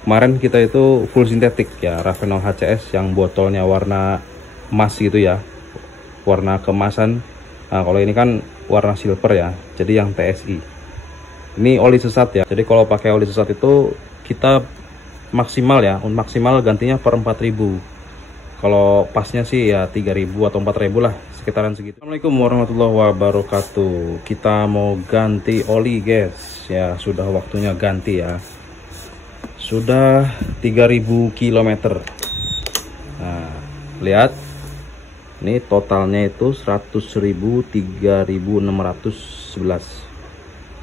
Kemarin kita itu full sintetik ya, Ravenol HCS yang botolnya warna emas gitu ya, warna kemasan. Nah kalau ini kan warna silver ya, jadi yang TSI. Ini oli sesat ya, jadi kalau pakai oli sesat itu kita maksimal ya, maksimal gantinya per 4.000. Kalau pasnya sih ya 3.000 atau 4.000 lah, sekitaran segitu. Assalamualaikum warahmatullahi wabarakatuh. Kita mau ganti oli guys ya, sudah waktunya ganti ya. Sudah 3.000 km. Nah lihat, ini totalnya itu 100.000, 3.611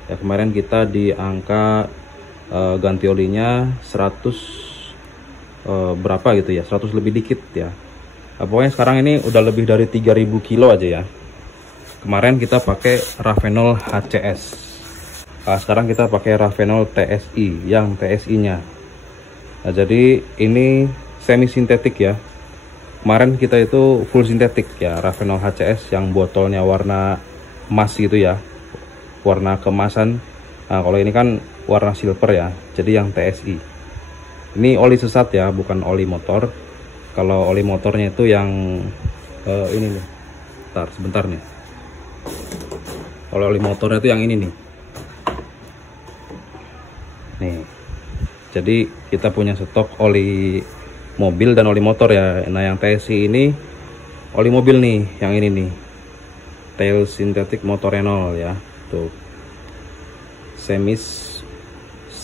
ya. Kemarin kita di angka ganti olinya 100 berapa gitu ya, 100 lebih dikit ya. Nah, pokoknya sekarang ini udah lebih dari 3.000 kilo aja ya. Kemarin kita pakai Ravenol HCS. Nah, sekarang kita pakai Ravenol TSI yang TSI nya. Nah jadi ini semi sintetik ya. Kemarin kita itu full sintetik ya, Ravenol HCS yang botolnya warna emas gitu ya, warna kemasan. Nah kalau ini kan warna silver ya, jadi yang TSI. Ini oli sesat ya, bukan oli motor. Kalau oli motornya itu yang ini nih. Sebentar nih. Kalau oli motornya itu yang ini nih. Nih. Jadi kita punya stok oli mobil dan oli motor ya. Nah yang TSI ini oli mobil nih, yang ini nih. Tail Synthetic Motorenol ya. Tuh.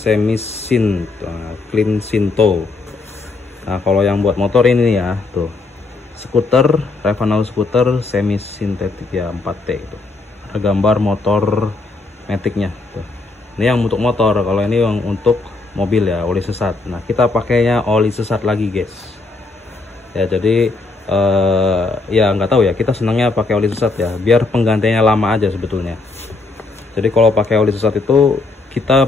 Semisin Clean Sinto. Nah kalau yang buat motor ini ya, tuh skuter, Ravenol skuter semi sintetik ya, 4T itu. Ada gambar motor metiknya tuh. Ini yang untuk motor, kalau ini yang untuk mobil ya, oli sesat. Nah kita pakainya oli sesat lagi guys ya. Jadi ya nggak tahu ya, kita senangnya pakai oli sesat ya, biar penggantinya lama aja sebetulnya. Jadi kalau pakai oli sesat itu kita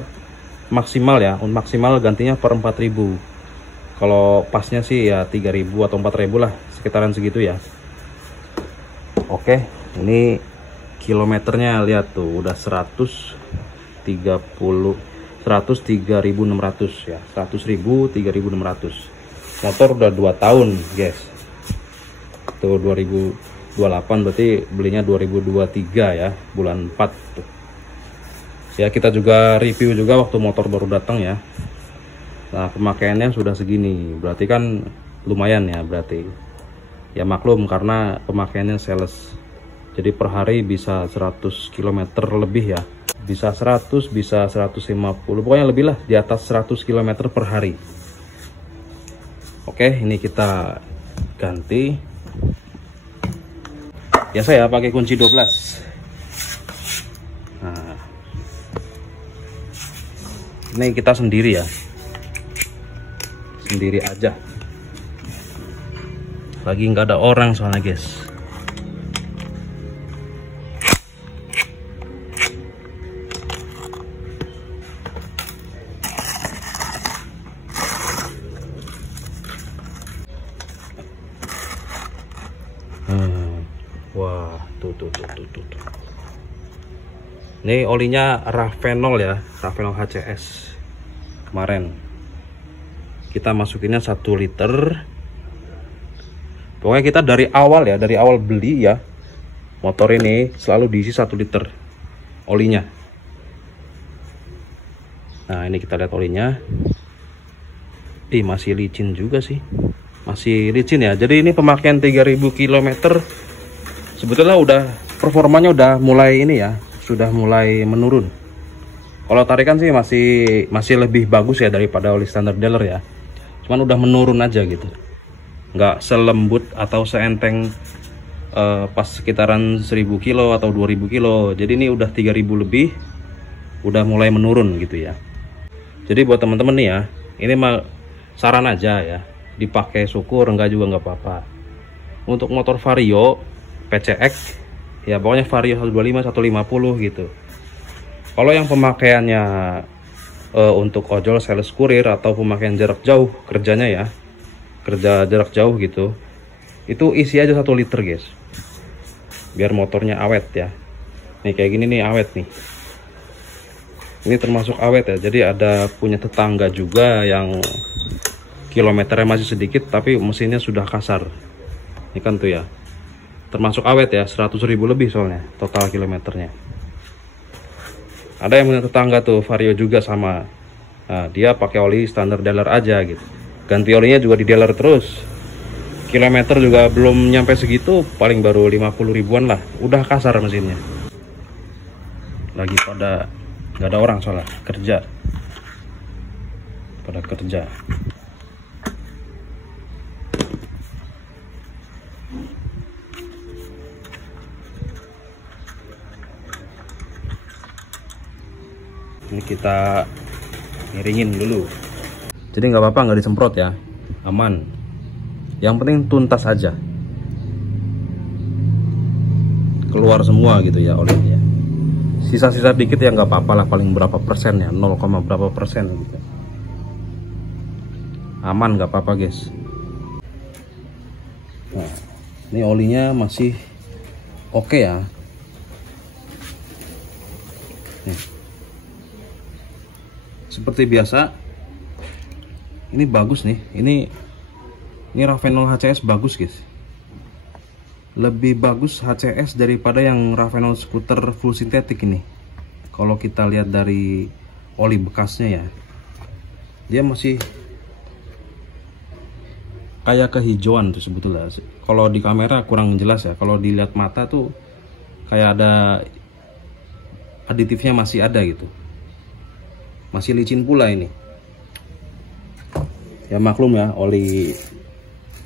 maksimal ya, maksimal gantinya per 4.000. Kalau pasnya sih ya 3.000 atau 4.000 lah, sekitaran segitu ya. Oke, ini kilometernya lihat tuh udah 103.600 ya, 100.000, 3.600. Motor udah 2 tahun guys. Tuh 2028 berarti belinya 2023 ya, bulan 4 tuh. Ya kita juga review juga waktu motor baru datang ya. Nah pemakaiannya sudah segini, berarti kan lumayan ya, berarti ya maklum karena pemakaiannya sales. Jadi per hari bisa 100 km lebih ya, bisa 100, bisa 150, pokoknya lebih lah, di atas 100 km per hari. Oke, ini kita ganti ya, saya pakai kunci 12. Ini kita sendiri ya, sendiri aja, lagi nggak ada orang soalnya guys. Wah tuh. Ini olinya Ravenol ya, Ravenol HCS. Kemarin kita masukinnya 1 liter. Pokoknya kita dari awal ya, dari awal beli ya, motor ini selalu diisi 1 liter olinya. Nah ini kita lihat olinya. Masih licin juga sih, masih licin ya. Jadi ini pemakaian 3.000 km sebetulnya udah performanya udah mulai ini ya, sudah mulai menurun. Kalau tarikan sih masih lebih bagus ya daripada oli standar dealer ya. Cuman udah menurun aja gitu. Nggak selembut atau seenteng pas sekitaran 1.000 kilo atau 2.000 kilo. Jadi ini udah 3.000 lebih, udah mulai menurun gitu ya. Jadi buat teman-teman nih ya, ini mah saran aja ya, dipakai syukur, enggak juga nggak apa-apa. Untuk motor Vario PCX ya, pokoknya Vario 125, 150 gitu. Kalau yang pemakaiannya untuk ojol, sales, kurir, atau pemakaian jarak jauh kerjanya ya, kerja jarak jauh gitu, itu isi aja 1 liter guys, biar motornya awet ya. Nih kayak gini nih, awet nih. Ini termasuk awet ya, jadi ada punya tetangga juga yang kilometernya masih sedikit tapi mesinnya sudah kasar. Ini kan tuh ya, termasuk awet ya, 100.000 lebih soalnya total kilometernya. Ada yang punya tetangga tuh Vario juga sama. Nah, dia pakai oli standar dealer aja gitu. Ganti olinya juga di dealer terus. Kilometer juga belum nyampe segitu, paling baru 50 ribuan lah. Udah kasar mesinnya. Lagi pada nggak ada orang soalnya kerja, pada kerja. Ini kita miringin dulu, jadi nggak apa-apa nggak disemprot ya, aman. Yang penting tuntas aja, keluar semua gitu ya olinya. Sisa-sisa dikit ya nggak apa-apa lah, paling berapa persen ya, 0, berapa persen gitu. Aman, nggak apa-apa guys. Nah, ini olinya masih oke ya. Nih. Seperti biasa, ini bagus nih. Ini Ravenol HCS bagus guys. Lebih bagus HCS daripada yang Ravenol skuter full sintetik ini. Kalau kita lihat dari oli bekasnya ya, dia masih kayak kehijauan tuh sebetulnya. Kalau di kamera kurang jelas ya, kalau dilihat mata tuh kayak ada aditifnya, masih ada gitu. Masih licin pula ini. Ya maklum ya, oli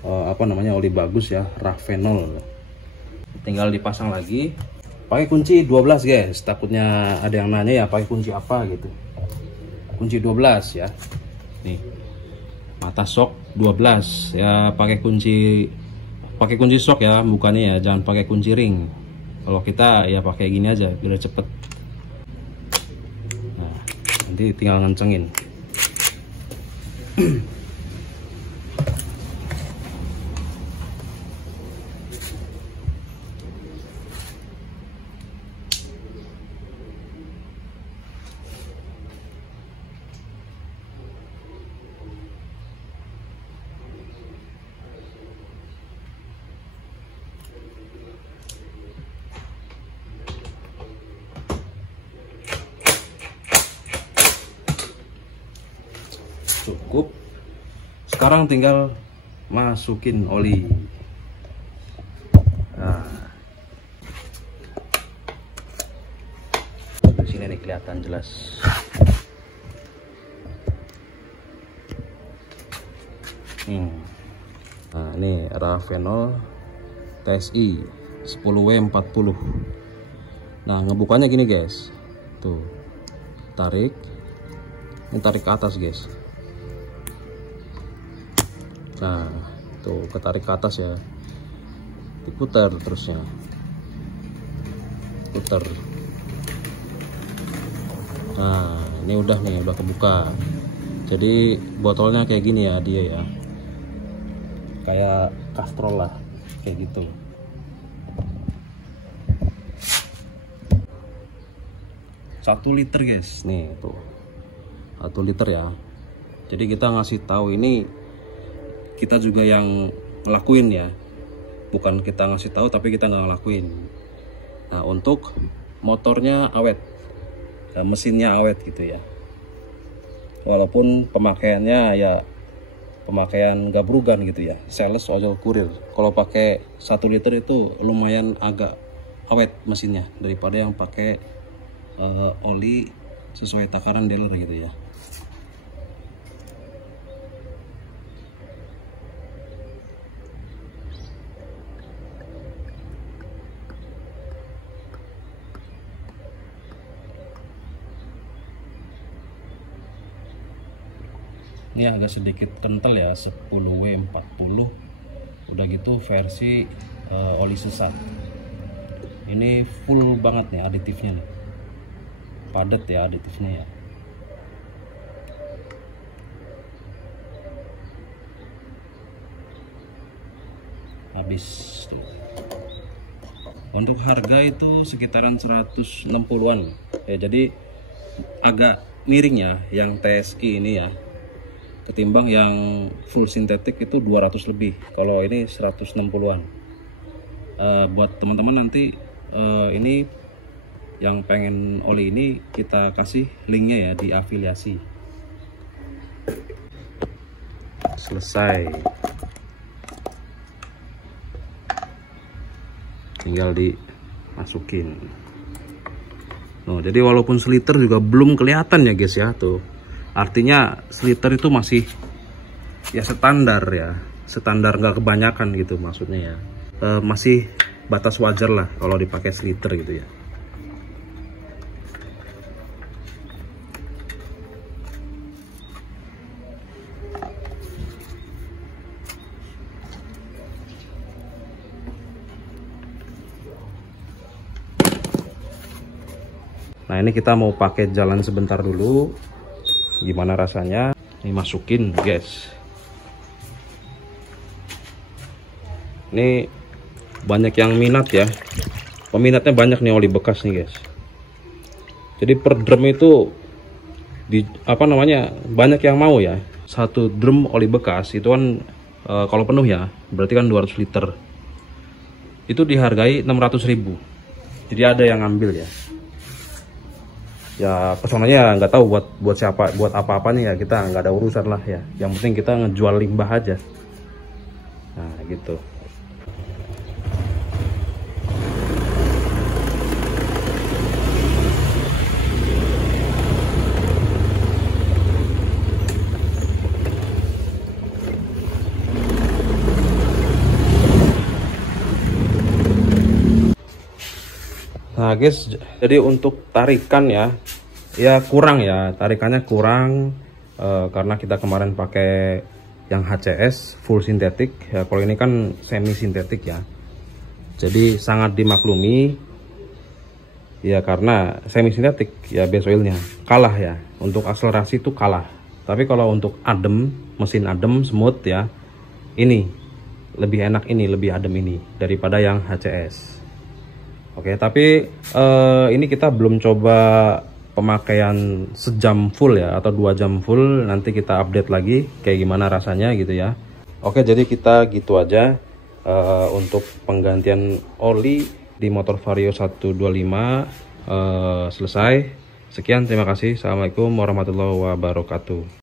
oli bagus ya, Ravenol. Tinggal dipasang lagi. Pakai kunci 12 guys. Takutnya ada yang nanya ya pakai kunci apa gitu. Kunci 12 ya. Nih. Mata sok 12 ya, pakai kunci sok ya, bukannya ya, jangan pakai kunci ring. Kalau kita ya pakai gini aja biar cepet. Nah, nanti tinggal ngencengin. Cukup. Sekarang tinggal masukin oli. Nah, di sini nih kelihatan jelas. Nah, ini Ravenol TSI 10W40. Nah, ngebukanya gini guys. Tuh. Tarik. Ini tarik ke atas guys. Nah, tuh ketarik ke atas ya, diputar terusnya, putar. Nah, ini udah nih, udah kebuka. Jadi botolnya kayak gini ya dia ya, kayak Castrol lah, kayak gitu. Satu liter guys, nih tuh 1 liter ya. Jadi kita ngasih tahu ini, kita juga yang ngelakuin ya, bukan kita ngasih tahu tapi kita nggak ngelakuin. Nah, untuk motornya awet, nah, mesinnya awet gitu ya, walaupun pemakaiannya ya pemakaian gabrugan gitu ya, sales ojol kurir. Kalau pakai 1 liter itu lumayan agak awet mesinnya daripada yang pakai oli sesuai takaran dealer gitu ya. Ini agak sedikit kental ya, 10W40. Udah gitu versi oli sesat. Ini full banget nih aditifnya nih, padat ya aditifnya ya. Habis tuh. Untuk harga itu sekitaran 160-an ya, jadi agak miring ya yang TSI ini ya, ketimbang yang full sintetik itu 200 lebih, kalau ini 160-an. Buat teman-teman nanti ini yang pengen oli ini, kita kasih linknya ya di afiliasi. Selesai, tinggal dimasukin. Nah, jadi walaupun seliter juga belum kelihatan ya guys ya, tuh artinya seliter itu masih ya standar ya, standar nggak kebanyakan gitu maksudnya ya, masih batas wajar lah kalau dipakai seliter gitu ya. Nah, ini kita mau pakai jalan sebentar dulu, gimana rasanya. Ini masukin guys. Ini banyak yang minat ya, peminatnya banyak nih oli bekas nih guys. Jadi per drum itu banyak yang mau ya. Satu drum oli bekas itu kan kalau penuh ya berarti kan 200 liter, itu dihargai 600.000. jadi ada yang ngambil ya. Ya personanya nggak tahu buat siapa, buat apa-apanya ya, kita nggak ada urusan lah ya, yang penting kita ngejual limbah aja. Nah gitu. Nah guys, jadi untuk tarikan ya kurang ya, tarikannya kurang karena kita kemarin pakai yang HCS full sintetik ya. Kalau ini kan semi sintetik ya, jadi sangat dimaklumi ya, karena semi sintetik ya base oilnya kalah ya, untuk akselerasi itu kalah. Tapi kalau untuk adem, mesin adem smooth ya, ini lebih enak, ini lebih adem ini daripada yang HCS. Oke, tapi ini kita belum coba pemakaian sejam full ya, atau 2 jam full. Nanti kita update lagi kayak gimana rasanya gitu ya. Oke, jadi kita gitu aja untuk penggantian oli di motor Vario 125 selesai. Sekian, terima kasih. Assalamualaikum warahmatullahi wabarakatuh.